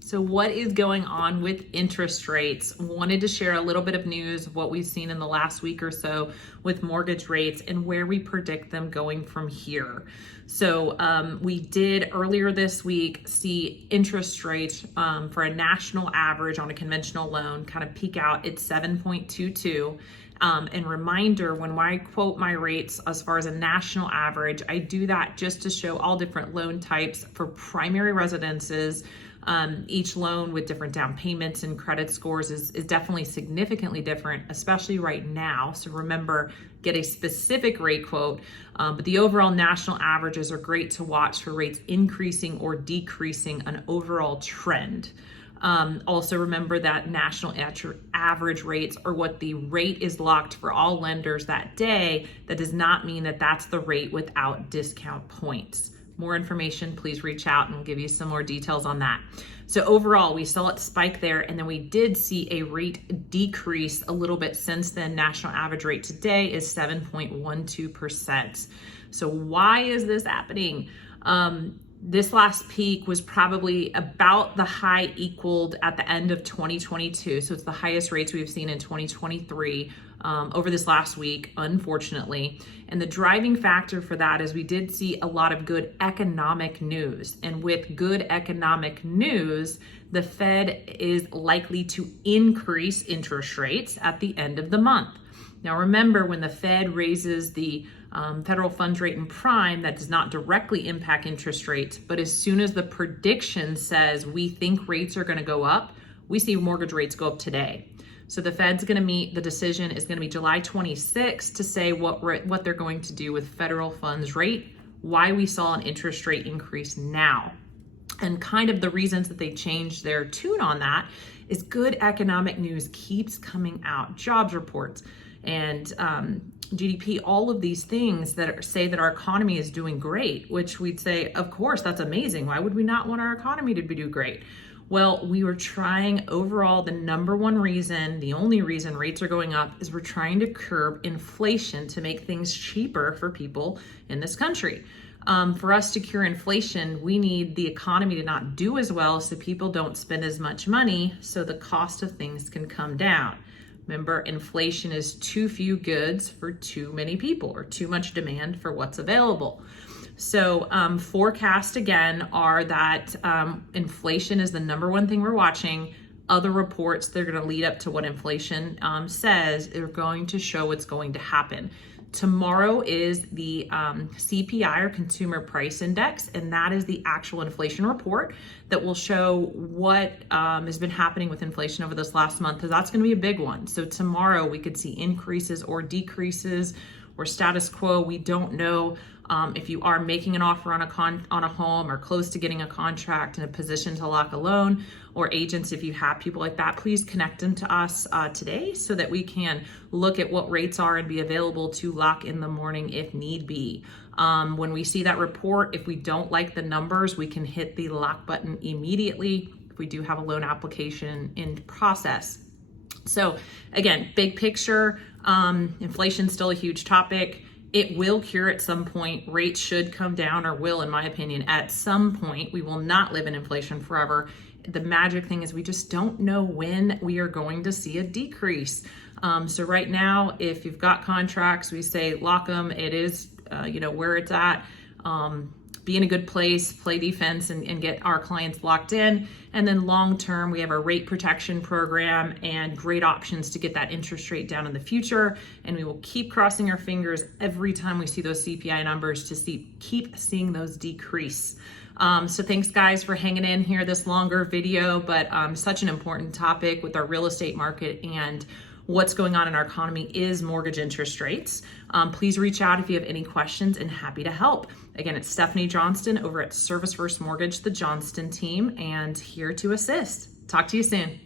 So what is going on with interest rates? Wanted to share a little bit of news of what we've seen in the last week or so with mortgage rates and where we predict them going from here. So we did earlier this week see interest rates for a national average on a conventional loan kind of peak out at 7.22. And reminder, when I quote my rates as far as a national average, I do that just to show all different loan types for primary residences. Each loan with different down payments and credit scores is definitely significantly different, especially right now. So remember, get a specific rate quote, but the overall national averages are great to watch for rates increasing or decreasing an overall trend. Also remember that national average rates are what the rate is locked for all lenders that day. That does not mean that that's the rate without discount points. More information, please reach out and we'll give you some more details on that. So overall, we saw it spike there, and then we did see a rate decrease a little bit since then. National average rate today is 7.12%. So why is this happening? This last peak was probably about the high equaled at the end of 2022. So it's the highest rates we've seen in 2023 over this last week, unfortunately. And the driving factor for that is we did see a lot of good economic news. And with good economic news, the Fed is likely to increase interest rates at the end of the month. Now remember, when the Fed raises the federal funds rate in prime, that does not directly impact interest rates, but as soon as the prediction says we think rates are going to go up, we see mortgage rates go up today. So the Fed's going to meet, the decision is going to be July 26th to say what they're going to do with federal funds rate, why we saw an interest rate increase now. And kind of the reasons that they changed their tune on that is good economic news keeps coming out, jobs reports and GDP, all of these things that say that our economy is doing great, which we'd say, of course, that's amazing. Why would we not want our economy to do great? Well, we were trying overall, the number one reason, the only reason rates are going up is we're trying to curb inflation to make things cheaper for people in this country. For us to cure inflation, we need the economy to not do as well so people don't spend as much money so the cost of things can come down. Remember, inflation is too few goods for too many people, or too much demand for what's available. So forecasts again are that inflation is the number one thing we're watching. Other reports, they're going to lead up to what inflation says, are going to show what's going to happen. Tomorrow is the CPI, or Consumer Price Index, and that is the actual inflation report that will show what has been happening with inflation over this last month, because that's going to be a big one. So tomorrow we could see increases or decreases or status quo. We don't know. If you are making an offer on a home or close to getting a contract, in a position to lock a loan, or agents, if you have people like that, please connect them to us today so that we can look at what rates are and be available to lock in the morning if need be. When we see that report, if we don't like the numbers, we can hit the lock button immediately if we do have a loan application in process. So again, big picture, inflation is still a huge topic. It will cure at some point. Rates should come down, or will, in my opinion, at some point. We will not live in inflation forever. The magic thing is we just don't know when we are going to see a decrease. So right now, if you've got contracts, we say lock them. It is, where it's at. Be in a good place, play defense, and get our clients locked in. And then long term, we have our rate protection program and great options to get that interest rate down in the future. And we will keep crossing our fingers every time we see those CPI numbers to keep seeing those decrease. So thanks guys for hanging in here, this longer video, but such an important topic with our real estate market and what's going on in our economy is mortgage interest rates. Please reach out if you have any questions, and happy to help. Again, it's Stephanie Johnston over at Service First Mortgage, the Johnston team, and here to assist. Talk to you soon.